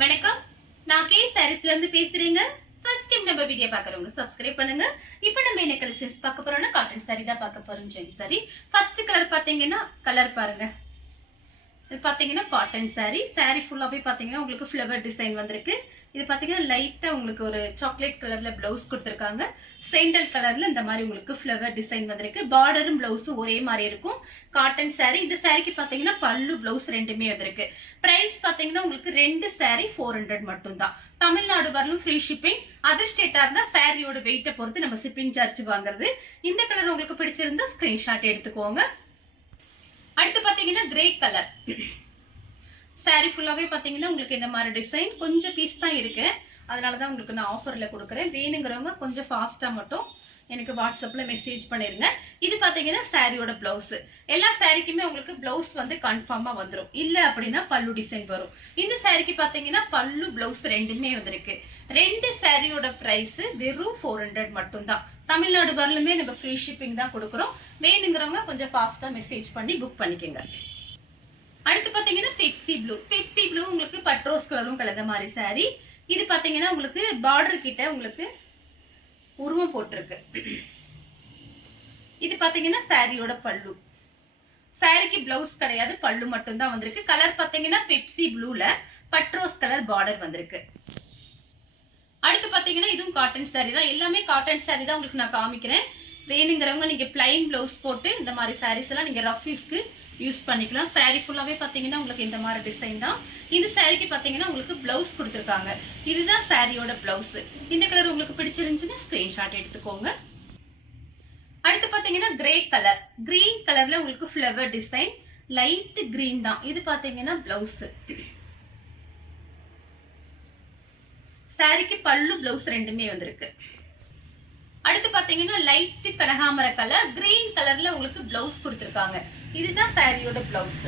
வணக்கம், நான் கே சாரீஸ்ல இருந்து பேசுறேங்க. ஃபர்ஸ்ட் டைம் நம்ம வீடியோ பார்க்குறவங்க சப்ஸ்கிரைப் பண்ணுங்க. இப்போ நம்ம என்ன கலெக்ஷன்ஸ் பார்க்க போறோம்னா காட்டன் சாரி தான் பார்க்க போறோம். சரி, ஃபர்ஸ்ட் கலர் பாத்தீங்கன்னா கலர் பாருங்க. இது பாத்தீங்கன்னா காட்டன் சாரி. சாரி ஃபுல்லாவே பாத்தீங்கன்னா உங்களுக்கு ஃப்ளவர் டிசைன் வந்திருக்கு. இது பாத்தீங்கன்னா லைட்டா உங்களுக்கு ஒரு சாக்லேட் கலர்ல பிளவுஸ் கொடுத்துருக்காங்க. சேண்டல் கலர்ல இந்த மாதிரி உங்களுக்கு ஃப்ளவர் டிசைன் வந்திருக்கு. பார்டரும் பிளவுஸும் ஒரே மாதிரி இருக்கும். Cotton sorry. இந்த சாரிக்கு பாத்தீங்கன்னா பல்லு பிளவுஸ் ரெண்டுமே வந்திருக்கு. பிரைஸ் பாத்தீங்கன்னா உங்களுக்கு ரெண்டு சாரி 400 மட்டும் தான். தமிழ்நாடு வரலும் ஃப்ரீ ஷிப்பிங். அதர் ஸ்டேட்டா இருந்தா சாரியோட வெயிட்டை பொறுத்து நம்ம ஷிப்பிங் சார்ஜ் வாங்குறது. இந்த கலர் உங்களுக்கு பிடிச்சிருந்தா ஸ்கிரீன்ஷாட் எடுத்துக்கோங்க. அடுத்து பாத்தீங்கன்னா கிரே கலர் சாரி ஃபுல்லாவே பாத்தீங்கன்னா உங்களுக்கு இந்த மாதிரி டிசைன் கொஞ்சம் பீஸ் தான் இருக்கு. அதனாலதான் உங்களுக்கு நான் ஆஃபர்ல கொடுக்குறேன். வேணுங்கிறவங்க கொஞ்சம் ஃபாஸ்டா மட்டும் எனக்கு வாட்ஸ்அப்ல மெசேஜ் பண்ணிருங்க. இது பாத்தீங்கன்னா சாரியோட பிளவுஸ். எல்லா சாரிக்குமே உங்களுக்கு பிளவுஸ் வந்து கன்ஃபார்மா வந்துடும். இல்ல அப்படின்னா பல்லு டிசைன் வரும். இந்த சாரிக்கு பாத்தீங்கன்னா பல்லு பிளவுஸ் ரெண்டுமே வந்திருக்கு. ரெண்டு சாரியோட பிரைஸ் வெறும் 400 மட்டும் தான். தமிழ்நாடு வரலுமே நம்ம ஃப்ரீ ஷிப்பிங் தான் கொடுக்குறோம். வேணுங்கிறவங்க கொஞ்சம் ஃபாஸ்டா மெசேஜ் பண்ணி புக் பண்ணிக்கோங்க. அடுத்து பாத்தீங்கன்னா பெப்சி ப்ளூ. பெப்சி ப்ளூ உங்களுக்கு பட்ரோஸ் கலரும் கலந்த மாதிரி சாரி. இது பாத்தீங்கன்னா உங்களுக்கு பார்டர் கிட்ட உங்களுக்கு உருவம் போட்டிருக்கு. இது பாத்தீங்கன்னா சாரியோட பல்லு. சாரிக்கு பிளவுஸ் கிடையாது, பல்லு மட்டும் தான் வந்திருக்கு. கலர் பாத்தீங்கன்னா பெப்சி ப்ளூல பட்ரோஸ் கலர் பார்டர் வந்திருக்கு. அடுத்து பாத்தீங்கன்னா இதுவும் காட்டன் சாரி தான். எல்லாமே காட்டன் சாரி தான் உங்களுக்கு நான் காமிக்கிறேன். வேணுங்கிறவங்க நீங்க பிளைன் பிளவுஸ் போட்டு இந்த மாதிரி சாரீஸ் எல்லாம் நீங்க ரஃப் யூஸ்க்கு யூஸ் பண்ணிக்கலாம். சாரி ஃபுல்லாவே பாத்தீங்கன்னா உங்களுக்கு இந்த மாதிரி டிசைன் தான். இந்த சாரிக்கு பாத்தீங்கன்னா உங்களுக்கு பிளவுஸ் கொடுத்துருக்காங்க. இதுதான் சாரியோட பிளவுஸ். இந்த கலர் உங்களுக்கு பிடிச்சிருந்துச்சுன்னா ஸ்கிரீன்ஷாட் எடுத்துக்கோங்க. அடுத்து பாத்தீங்கன்னா கிரே கலர். கிரீன் கலர்ல உங்களுக்கு ஃப்ளவர் டிசைன். லைட் கிரீன் தான். இது பாத்தீங்கன்னா பிளவுஸ். சாரிக்கு பல்லு பிளவுஸ் ரெண்டுமே வந்திருக்கு. அடுத்து பாத்தீங்கன்னா லைட் கனகாமர கலர். கிரீன் கலர்ல உங்களுக்கு பிளவுஸ் கொடுத்திருக்காங்க. இதுதான் சாரியோட பிளவுஸ்.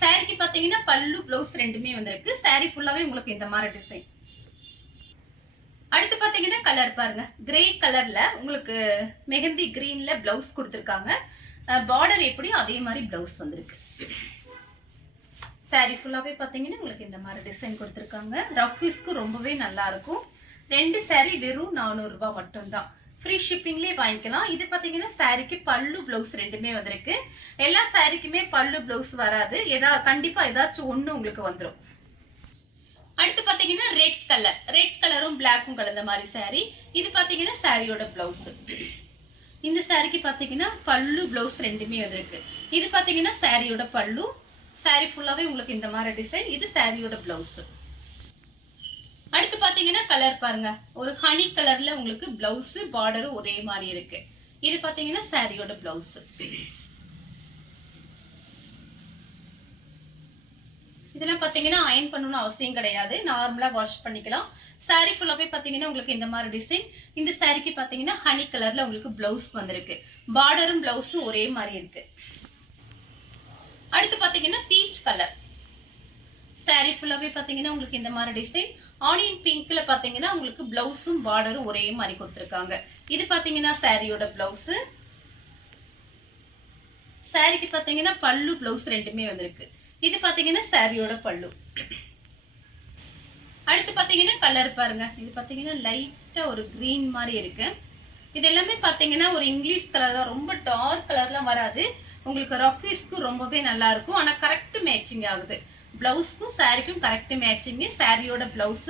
சாரிக்கு பாத்தீங்கன்னா பல்லு பிளவுஸ் ரெண்டுமே வந்திருக்கு. சாரி ஃபுல்லாவே உங்களுக்கு இந்த மாதிரி டிசைன். அடுத்து பாத்தீங்கன்னா கலர் பாருங்க. கிரே கலர்ல உங்களுக்கு மெஹந்தி கிரீன்ல பிளவுஸ் கொடுத்திருக்காங்க. பார்டர் எப்படியும் அதே மாதிரி பிளவுஸ் வந்திருக்கு. சாரி ஃபுல்லாவே பாத்தீங்கன்னா உங்களுக்கு இந்த மாதிரி டிசைன் கொடுத்திருக்காங்க. ரஃப் யூஸ்க்கு ரொம்பவே நல்லா இருக்கும். ரெண்டு சாரி வெறும் 400 ரூபாய் மட்டும் தான். ஃப்ரீ ஷிப்பிங்லேயே வாங்கிக்கலாம். இது பாத்தீங்கன்னா சாரிக்கு பல்லு பிளவுஸ் ரெண்டுமே வந்திருக்கு. எல்லா சாரிக்குமே பல்லு பிளவுஸ் வராது. கண்டிப்பா ஏதாச்சும் ஒண்ணு உங்களுக்கு வந்துடும். அடுத்து பாத்தீங்கன்னா ரெட் கலர். ரெட் கலரும் பிளாக்கும் கலந்த மாதிரி சாரி. இது பாத்தீங்கன்னா சாரியோட பிளவுஸ். இந்த சாரிக்கு பாத்தீங்கன்னா பல்லு பிளவுஸ் ரெண்டுமே வந்திருக்கு. இது பாத்தீங்கன்னா சாரியோட பல்லு. சாரி ஃபுல்லாவே உங்களுக்கு இந்த மாதிரி டிசைன். இது சாரியோட பிளவுஸ். அடுத்து பாத்தீங்கன்னா கலர் பாருங்க. ஒரு ஹனி கலர்ல உங்களுக்கு பிளவுஸ் பார்டரும் ஒரே மாதிரி இருக்கு. இது பாத்தீங்கன்னா சாரியோட பிளவுஸ். இதெல்லாம் பாத்தீங்கன்னா அயன் பண்ணணும்னு அவசியம் கிடையாது. நார்மலா வாஷ் பண்ணிக்கலாம். சாரி ஃபுல்லாவே பாத்தீங்கன்னா உங்களுக்கு இந்த மாதிரி டிசைன். இந்த சாரிக்கு பாத்தீங்கன்னா ஹனி கலர்ல உங்களுக்கு பிளவுஸ் வந்திருக்கு. பார்டரும் பிளவுஸும் ஒரே மாதிரி இருக்கு. அடுத்து பாத்தீங்கன்னா பீச் கலர். சாரி ஃபுல்லாவே பாத்தீங்கன்னா உங்களுக்கு இந்த மாதிரி டிசைன். ஆனியன் பிங்க்ல பாத்தீங்கன்னா உங்களுக்கு பிளவுஸும் பார்டரும் ஒரே மாதிரி கொடுத்திருக்காங்க. இது பாத்தீங்கன்னா சாரியோட பிளவுஸ். சாரிக்கு பாத்தீங்கன்னா பல்லு பிளவுஸ் ரெண்டுமே வந்திருக்கு. இது பாத்தீங்கன்னா சாரியோட பல்லு. அடுத்து பாத்தீங்கன்னா கலர் பாருங்க. இது பாத்தீங்கன்னா லைட்டா ஒரு கிரீன் மாதிரி இருக்கு. இது எல்லாமே பாத்தீங்கன்னா ஒரு இங்கிலீஷ் கலர் தான். ரொம்ப டார்க் கலர்லாம் வராது. உங்களுக்கு ரஃப் யூஸ்க்கு ரொம்பவே நல்லா இருக்கும். ஆனா கரெக்ட் மேட்சிங் ஆகுது. பிளவுஸ்க்கும் சாரிக்கும் கரெக்ட் மேட்சிங். சாரியோட பிளவுஸ்.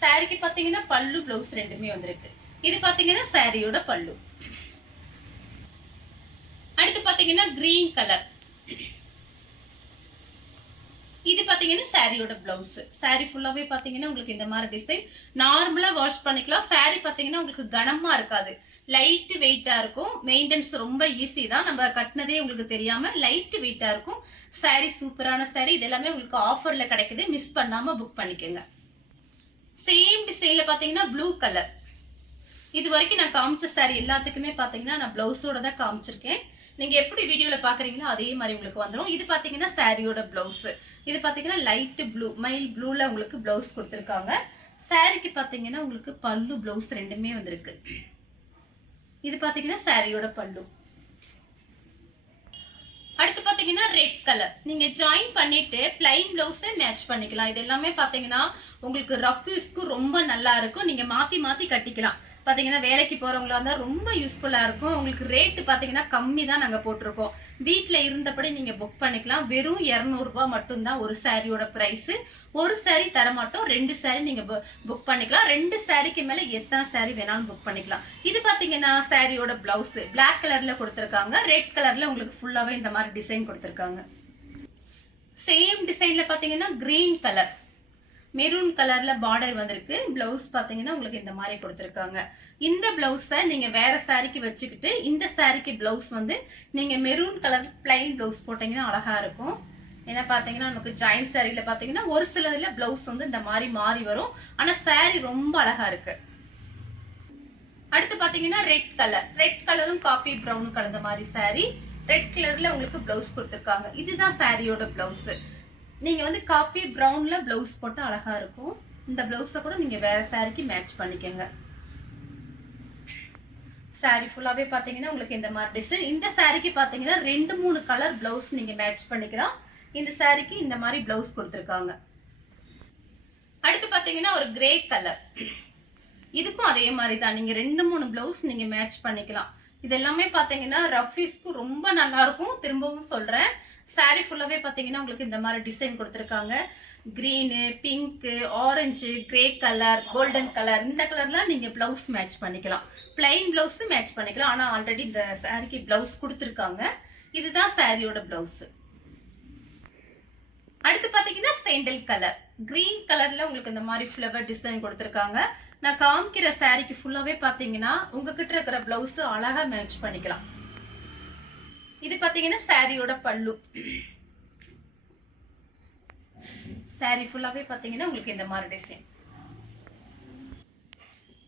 சாரிக்கு பாத்தீங்கன்னா பல்லு பிளவுஸ் ரெண்டுமே வந்திருக்கு. இது பாத்தீங்கன்னா சாரியோட பல்லு. அடுத்து பாத்தீங்கன்னா கிரீன் கலர். இது பாத்தீங்கன்னா சாரியோட பிளவுஸ். சாரி ஃபுல்லாவே பாத்தீங்கன்னா உங்களுக்கு இந்த மாதிரி டிசைன். நார்மலா வாஷ் பண்ணிக்கலாம். சாரி பாத்தீங்கன்னா உங்களுக்கு கனமா இருக்காது. லைட் வெயிட்டா இருக்கும். மெயின்டெனன்ஸ் ரொம்ப ஈஸி தான். நம்ம கட்டினதே உங்களுக்கு தெரியாம லைட் வெயிட்டா இருக்கும். சாரி சூப்பரான சாரி. இது எல்லாமே உங்களுக்கு ஆஃபர்ல கிடைக்குது. மிஸ் பண்ணாம புக் பண்ணிக்கோங்க. சேம் டிசைன்ல பாத்தீங்கன்னா ப்ளூ கலர். இது வரைக்கும் நான் காமிச்ச சாரி எல்லாத்துக்குமே பாத்தீங்கன்னா நான் பிளவுஸோட தான் காமிச்சிருக்கேன். நீங்க எப்படி வீடியோல பாக்குறீங்களோ அதே மாதிரி உங்களுக்கு வந்துடும். இது பாத்தீங்கன்னா சாரியோட பிளவுஸ். இது பாத்தீங்கன்னா லைட் ப்ளூ மைல் ப்ளூல உங்களுக்கு பிளவுஸ் கொடுத்திருக்காங்க. சாரிக்கு பாத்தீங்கன்னா உங்களுக்கு பல்லு பிளவுஸ் ரெண்டுமே வந்திருக்கு. இது பாத்தீங்கன்னா சாரியோட பல்லு. அடுத்து பாத்தீங்கன்னா ரெட் கலர். நீங்க ஜாயின் பண்ணிட்டு பிளைன் பிளவுஸ் மேட்ச் பண்ணிக்கலாம். இது எல்லாமே பாத்தீங்கன்னா உங்களுக்கு ரஃப் யூஸ்க்கு ரொம்ப நல்லா இருக்கும். நீங்க மாத்தி மாத்தி கட்டிக்கலாம். பாத்தீங்கன்னா வேலைக்கு போறவங்களா இருந்தா ரொம்ப யூஸ்ஃபுல்லா இருக்கும். உங்களுக்கு ரேட் பாத்தீங்கன்னா கம்மி தான் நாங்க போட்டிருக்கோம். வீட்ல இருந்தபடி நீங்க புக் பண்ணிக்கலாம். வெறும் 200 ரூபாய் மட்டும் தான் ஒரு சாரியோட பிரைஸ். ஒரு சாரி தர மாட்டோம், 2 சாரி நீங்க புக் பண்ணிக்கலாம். 2 சாரிக்கு மேல எத்தனை சாரி வேணாலும் புக் பண்ணிக்கலாம். இது பாத்தீங்கன்னா சாரியோட பிளவுஸ் பிளாக் கலர்ல கொடுத்திருக்காங்க. ரெட் கலர்ல உங்களுக்கு ஃபுல்லாவே இந்த மாதிரி டிசைன் கொடுத்திருக்காங்க. சேம் டிசைன்ல பாத்தீங்கன்னா கிரீன் கலர் மெரூன் கலர்ல பார்டர் வந்திருக்கு. பிளவுஸ் பாத்தீங்கன்னா உங்களுக்கு இந்த மாதிரி கொடுத்திருக்காங்க. இந்த பிளவுஸை நீங்க வேற சாரிக்கு வச்சுக்கிட்டு இந்த சாரிக்கு பிளவுஸ் வந்து நீங்க மெரூன் கலர் பிளைன் பிளவுஸ் போட்டீங்கன்னா அழகா இருக்கும். ஏன்னா பாத்தீங்கன்னா நமக்கு ஜாயின் சாரியில பாத்தீங்கன்னா ஒரு சிலதுல பிளவுஸ் வந்து இந்த மாதிரி மாறி வரும். ஆனா சாரி ரொம்ப அழகா இருக்கு. அடுத்து பாத்தீங்கன்னா ரெட் கலரும் காபி ப்ரௌனும் கலந்த மாதிரி சாரி. ரெட் கலர்ல உங்களுக்கு பிளவுஸ் கொடுத்திருக்காங்க. இதுதான் சாரியோட பிளவுஸ். நீங்க வந்து காபி ப்ரௌன்ல பிளவுஸ் போட்டா அழகா இருக்கும். இந்த பிளவுஸை கூட நீங்க வேற சாரிக்கு மேட்ச் பண்ணிக்கோங்க. சாரி ஃபுல்லாவே பாத்தீங்கன்னா உங்களுக்கு இந்த மாதிரி டிசைன். இந்த சாரிக்கு பாத்தீங்கன்னா 2-3 கலர் பிளவுஸ் நீங்க மேட்ச் பண்ணிக்கலாம். இந்த சாரிக்கு இந்த மாதிரி பிளவுஸ் கொடுத்திருக்காங்க. அடுத்து பாத்தீங்கன்னா ஒரு கிரே கலர். இதுக்கும் அதே மாதிரி தான் நீங்க 2-3 பிளவுஸ் நீங்க மேட்ச் பண்ணிக்கலாம். இது எல்லாமே பாத்தீங்கன்னா ரஃபீஸ்க்கு ரொம்ப நல்லா இருக்கும். திரும்பவும் சொல்றேன், சாரி ஃபுல்லாவே பாத்தீங்கன்னா உங்களுக்கு இந்த மாதிரி டிசைன் கொடுத்திருக்காங்க. Green, pink, orange, grey colour, golden colour, இந்த கலர்லாம் நீங்க பிளவுஸ் மேட்ச் பண்ணிக்கலாம். பிளைன் பிளவுஸ் மேட்ச் பண்ணிக்கலாம். ஆனா ஆல்ரெடி இந்த சாரிக்கு பிளவுஸ் கொடுத்திருக்காங்க. இதுதான் சாரியோட பிளவுஸ். அடுத்து பாத்தீங்கன்னா சேண்டல் கலர். கிரீன் கலர்ல உங்களுக்கு இந்த மாதிரி ஃபிளவர் டிசைன் கொடுத்திருக்காங்க. நான் காமிக்கிற சாரிக்கு ஃபுல்லாவே பாத்தீங்கன்னா உங்ககிட்ட இருக்கிற பிளவுஸ் அழகா மேட்ச் பண்ணிக்கலாம். இது பாத்தீங்கன்னா சாரியோட பல்லு. சாரி ஃபுல்லாவே பாத்தீங்கன்னா உங்களுக்கு இந்த மாதிரி டிசைன்.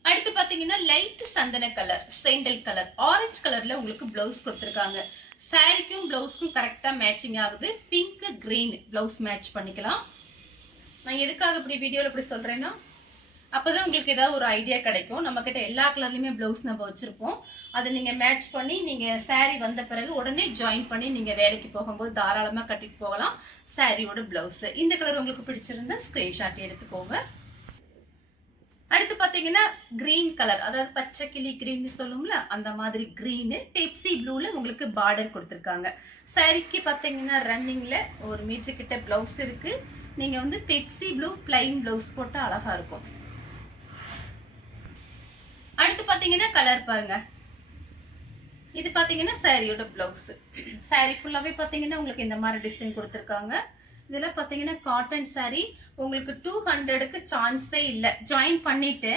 அடுத்து பாத்தீங்கன்னா லைட் சந்தன கலர், சேண்டல் கலர், ஆரஞ்சு கலர்ல உங்களுக்கு பிளவுஸ் கொடுத்திருக்காங்க. சாரிக்கும் பிளவுஸ்க்கும் கரெக்டா மேட்சிங் ஆகுது. பிங்க் கிரீன் பிளவுஸ் மேட்ச் பண்ணிக்கலாம். நான் எதுக்காக இப்படி வீடியோல இப்படி சொல்றேன்னா அப்பதான் உங்களுக்கு ஏதாவது ஒரு ஐடியா கிடைக்கும். நம்ம கிட்ட எல்லா கலர்லயுமே பிளவுஸ் நம்ம வச்சிருப்போம். அதை நீங்க மேட்ச் பண்ணி நீங்க சாரி வந்த பிறகு உடனே ஜாயின் பண்ணி நீங்க வேலைக்கு போகும்போது தாராளமா கட்டிட்டு போகலாம். சாரியோட பிளவுஸ் இந்த கலர் உங்களுக்கு பிடிச்சிருந்தா ஸ்கிரீன்ஷாட் எடுத்துக்கோங்க. அடுத்து பாத்தீங்கன்னா கிரீன் கலர், அதாவது பச்சை கிளி கிரீன் சொல்லுவோம்ல, அந்த மாதிரி கிரீனு பெப்சி ப்ளூல உங்களுக்கு பார்டர் கொடுத்திருக்காங்க. சாரிக்கு பாத்தீங்கன்னா ரன்னிங்ல 1 மீட்டர் கிட்ட பிளவுஸ் இருக்கு. நீங்க வந்து பெப்சி ப்ளூ பிளைன் பிளவுஸ் போட்டா அழகா இருக்கும். அடுத்து பாத்தீங்கன்னா கலர் பாருங்க. இது பாத்தீங்கன்னா சாரியோட பிளவுஸ். சாரி ஃபுல்லாவே பாத்தீங்கன்னா உங்களுக்கு இந்த மாதிரி டிசைன் கொடுத்திருக்காங்க. இதுல பாத்தீங்கன்னா காட்டன் சாரி. உங்களுக்கு 200க்கு சான்ஸே இல்ல. ஜாயின் பண்ணிட்டு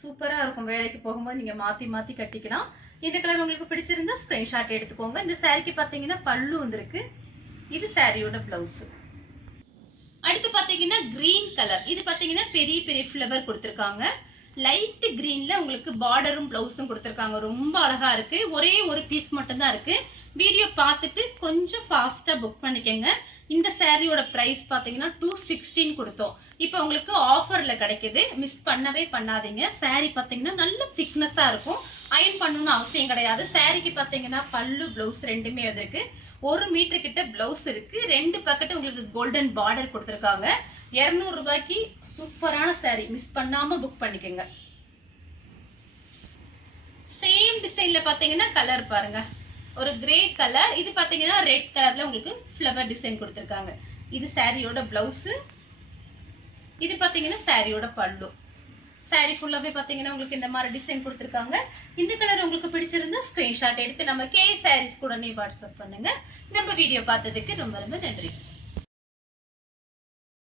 சூப்பரா இருக்கும். வேலைக்கு போகும்போது நீங்க மாத்தி மாத்தி கட்டிக்கலாம். இந்த கலர் உங்களுக்கு பிடிச்சிருந்தா ஸ்கிரீன்ஷாட் எடுத்துக்கோங்க. இந்த சாரிக்கு பாத்தீங்கன்னா பல்லு வந்திருக்கு. இது சாரியோட பிளவுஸ். அடுத்து பாத்தீங்கன்னா கிரீன் கலர். இது பாத்தீங்கன்னா பெரிய பெரிய ஃபிளவர் கொடுத்திருக்காங்க. லைட் கிரீன்ல உங்களுக்கு பார்டரும் பிளவுஸும் கொடுத்திருக்காங்க. ரொம்ப அழகா இருக்கு. ஒரே ஒரு பீஸ் மட்டும் தான் இருக்கு. வீடியோ பார்த்துட்டு கொஞ்சம் ஃபாஸ்டா புக் பண்ணிக்கங்க. இந்த சாரியோட பிரைஸ் பாத்தீங்கன்னா 216 கொடுத்தோம். இப்போ உங்களுக்கு ஆஃபர்ல கிடைக்குது. மிஸ் பண்ணவே பண்ணாதீங்க. சாரி பாத்தீங்கன்னா நல்ல திக்னஸா இருக்கும். அயன் பண்ணணும்னு அவசியம் கிடையாது. சாரிக்கு பாத்தீங்கன்னா பல்லு பிளவுஸ் ரெண்டுமே இருக்கு. 1 மீட்டர் கிட்ட பிளவுஸ் இருக்கு. 2 பக்கெட் உங்களுக்கு கோல்டன் பார்டர் கொடுத்திருக்காங்க. 200 ரூபாய்க்கு சூப்பரான சாரி. மிஸ் பண்ணாம புக் பண்ணிக்கோங்க. சேம் டிசைன்ல பாத்தீங்கன்னா கலர் பாருங்க. ஒரு கிரே கலர். இது பாத்தீங்கன்னா ரெட் கலர்ல உங்களுக்கு ஃபிளவர் டிசைன் கொடுத்திருக்காங்க. இது சாரியோட பிளவுஸ். இது பாத்தீங்கன்னா சாரியோட பல்லு. சாரி ஃபுல்லாவே பாத்தீங்கன்னா உங்களுக்கு இந்த மாதிரி டிசைன் கொடுத்திருக்காங்க. இந்த கலர் உங்களுக்கு பிடிச்சிருந்தா ஸ்கிரீன்ஷாட் எடுத்து நம்ம கே சாரீஸ் கூட வாட்ஸ்அப் பண்ணுங்க. நம்ம வீடியோ பார்த்ததுக்கு ரொம்ப ரொம்ப நன்றி.